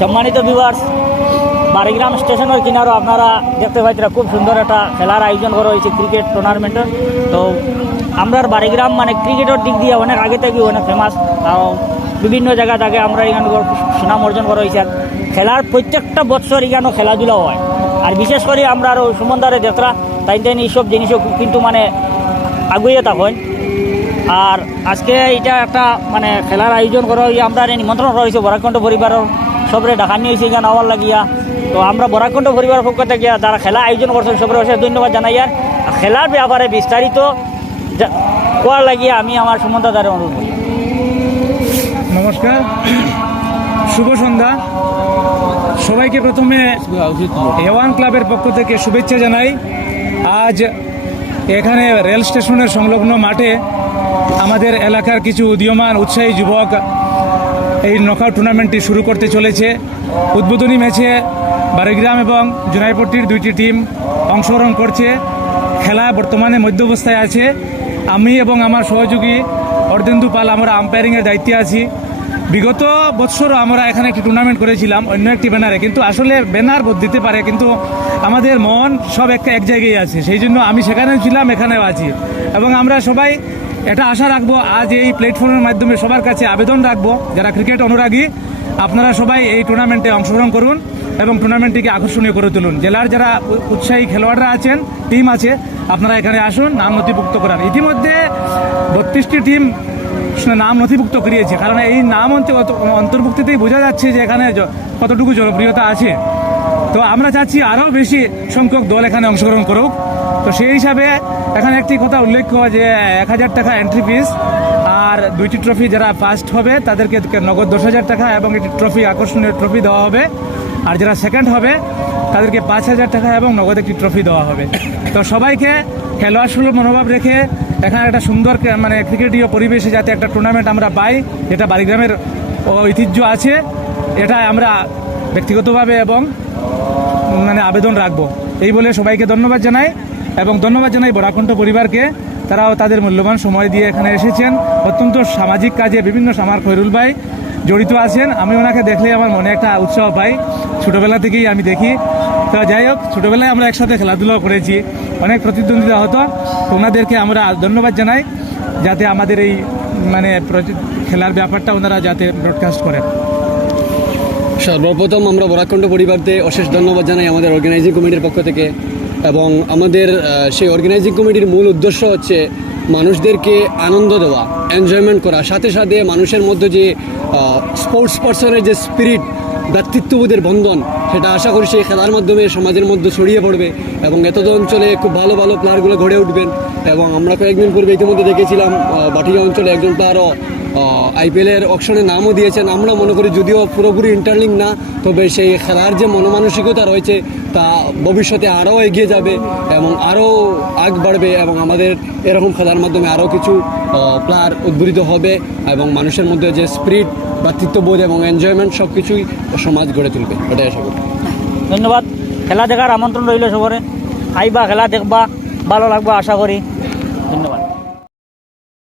সম্মানিত ভিউয়ার্স, বাড়িগ্রাম স্টেশনের কিনারও আপনারা দেখতে পাইতেরা খুব সুন্দর একটা খেলার আয়োজন করা হয়েছে ক্রিকেট টুর্নামেন্টের। তো আমরা বাড়িগ্রাম মানে ক্রিকেটের দিক দিয়ে অনেক আগে থেকে অনেক ফেমাস, বিভিন্ন জায়গা থেকে আমরা এখানে সুনাম অর্জন করা হয়েছে। খেলার প্রত্যেকটা বছর এখানে খেলাধুলা হয়, আর বিশেষ করে আমরা আরও সুমন্দারে দেখরা তাই এইসব জিনিসও কিন্তু মানে আগুয়ে থাকেন। আর আজকে এটা একটা মানে খেলার আয়োজন করা হয়েছে, আমরা নিমন্ত্রণ করা হয়েছে বরাকণ্ঠ পরিবারের সবরে ডাকানি হয়েছে এখানে আওয়ার লাগিয়া। তো আমরা বরাকণ্ঠ পরিবারের পক্ষ থেকে যারা খেলা আয়োজন করছেন সবরে অশেষ ধন্যবাদ জানাই। আর খেলার ব্যাপারে বিস্তারিত কোয়ার লাগিয়া আমি আমার সুমন্তাদারে অনুরোধ করি। নমস্কার, শুভ সন্ধ্যা সবাইকে। প্রথমে এওয়ান ক্লাবের পক্ষ থেকে শুভেচ্ছা জানাই। আজ এখানে রেল স্টেশনের সংলগ্ন মাঠে আমাদের এলাকার কিছু উদীয়মান উৎসাহী যুবক এই নকআউট টুর্নামেন্টটি শুরু করতে চলেছে। উদ্বোধনী ম্যাচে বাড়িগ্রাম এবং জুনাইপট্টির দুইটি টিম অংশগ্রহণ করছে। খেলা বর্তমানে মধ্যাবস্থায় আছে। আমি এবং আমার সহযোগী অর্ধেন্দু পাল আমরা আম্পায়ারিংয়ের দায়িত্বে আছি। বিগত বৎসরও আমরা এখানে একটি টুর্নামেন্ট করেছিলাম অন্য একটি ব্যানারে, কিন্তু আসলে ব্যানার দিতে পারে কিন্তু আমাদের মন সব এক জায়গায় আছে, সেই জন্য আমি সেখানেও ছিলাম, এখানেও আছি। এবং আমরা সবাই এটা আশা রাখবো, আজ এই প্ল্যাটফর্মের মাধ্যমে সবার কাছে আবেদন রাখবো, যারা ক্রিকেট অনুরাগী আপনারা সবাই এই টুর্নামেন্টে অংশগ্রহণ করুন এবং টুর্নামেন্টটিকে আকর্ষণীয় করে তুলুন। জেলার যারা উৎসাহী খেলোয়াড়রা আছেন, টিম আছে, আপনারা এখানে আসুন, নাম নথিভুক্ত করান। ইতিমধ্যে 32টি টিম নাম নথিভুক্ত করিয়েছে, কারণ এই নাম অন্তর্ভুক্তিতেই বোঝা যাচ্ছে যে এখানে কতটুকু জনপ্রিয়তা আছে। তো আমরা চাচ্ছি আরও বেশি সংখ্যক দল এখানে অংশগ্রহণ করুক। তো সেই হিসাবে এখানে একটি কথা উল্লেখ্য যে 1000 টাকা এন্ট্রি ফিস, আর দুইটি ট্রফি যারা ফার্স্ট হবে তাদেরকে নগদ 10,000 টাকা এবং একটি ট্রফি, আকর্ষণীয় ট্রফি দেওয়া হবে। আর যারা সেকেন্ড হবে তাদেরকে 5,000 টাকা এবং নগদ একটি ট্রফি দেওয়া হবে। তো সবাইকে খেলোয়াড় সুলভ মনোভাব রেখে এখানে একটা সুন্দর মানে ক্রিকেটীয় পরিবেশে যাতে একটা টুর্নামেন্ট আমরা পাই, যেটা বাড়িগ্রামের ঐতিহ্য আছে, এটা আমরা ব্যক্তিগতভাবে এবং মানে আবেদন রাখবো। এই বলে সবাইকে ধন্যবাদ জানাই এবং ধন্যবাদ জানাই বরাকণ্ঠ পরিবারকে। তারাও তাদের মূল্যবান সময় দিয়ে এখানে এসেছেন। অত্যন্ত সামাজিক কাজে বিভিন্ন আমার খৈরুল ভাই জড়িত আছেন। আমি ওনাকে দেখলেই আমার মনে একটা উৎসাহ পাই, ছোটোবেলা থেকেই আমি দেখি। তো যাই হোক, ছোটোবেলায় আমরা একসাথে খেলাধুলাও করেছি, অনেক প্রতিদ্বন্দ্বিতা হতো। ওনাদেরকে আমরা ধন্যবাদ জানাই যাতে আমাদের এই মানে খেলার ব্যাপারটা ওনারা যাতে ব্রডকাস্ট করেন। সর্বপ্রথম আমরা বরাকণ্ঠ পরিবারকে অশেষ ধন্যবাদ জানাই আমাদের অর্গানাইজিং কমিটির পক্ষ থেকে। এবং আমাদের সেই অর্গানাইজিং কমিটির মূল উদ্দেশ্য হচ্ছে মানুষদেরকে আনন্দ দেওয়া, এনজয়মেন্ট করা, সাথে সাথে মানুষের মধ্যে যে স্পোর্টস পার্সনের যে স্পিরিট, ভ্রাতৃত্ববোধের বন্ধন, সেটা আশা করি সেই খেলার মাধ্যমে সমাজের মধ্যে ছড়িয়ে পড়বে এবং এত অঞ্চলে খুব ভালো ভালো প্লেয়ারগুলো গড়ে উঠবেন। এবং আমরা কয়েকদিন পূর্বে ইতিমধ্যে দেখেছিলাম বাটিয়া অঞ্চলে একজন প্লেয়ারও আইপিএলের অকশনে নামও দিয়েছেন। আমরা মনে করি যদিও পুরোপুরি ইন্টারলিঙ্ক না, তবে সেই খেলার যে মনোমানসিকতা রয়েছে তা ভবিষ্যতে আরও এগিয়ে যাবে এবং আরও আগ বাড়বে এবং আমাদের এরকম খেলার মাধ্যমে আরও কিছু প্লেয়ার উদ্বুদ্ধ হবে এবং মানুষের মধ্যে যে স্পিরিট, ভ্রাতৃত্ববোধ এবং এনজয়মেন্ট সব কিছুই সমাজ গড়ে তুলবে, এটাই আশা করি। ধন্যবাদ। খেলা দেখার আমন্ত্রণ রইল সবরে, আইবা, খেলা দেখবা, ভালো লাগবা আশা করি। ধন্যবাদ।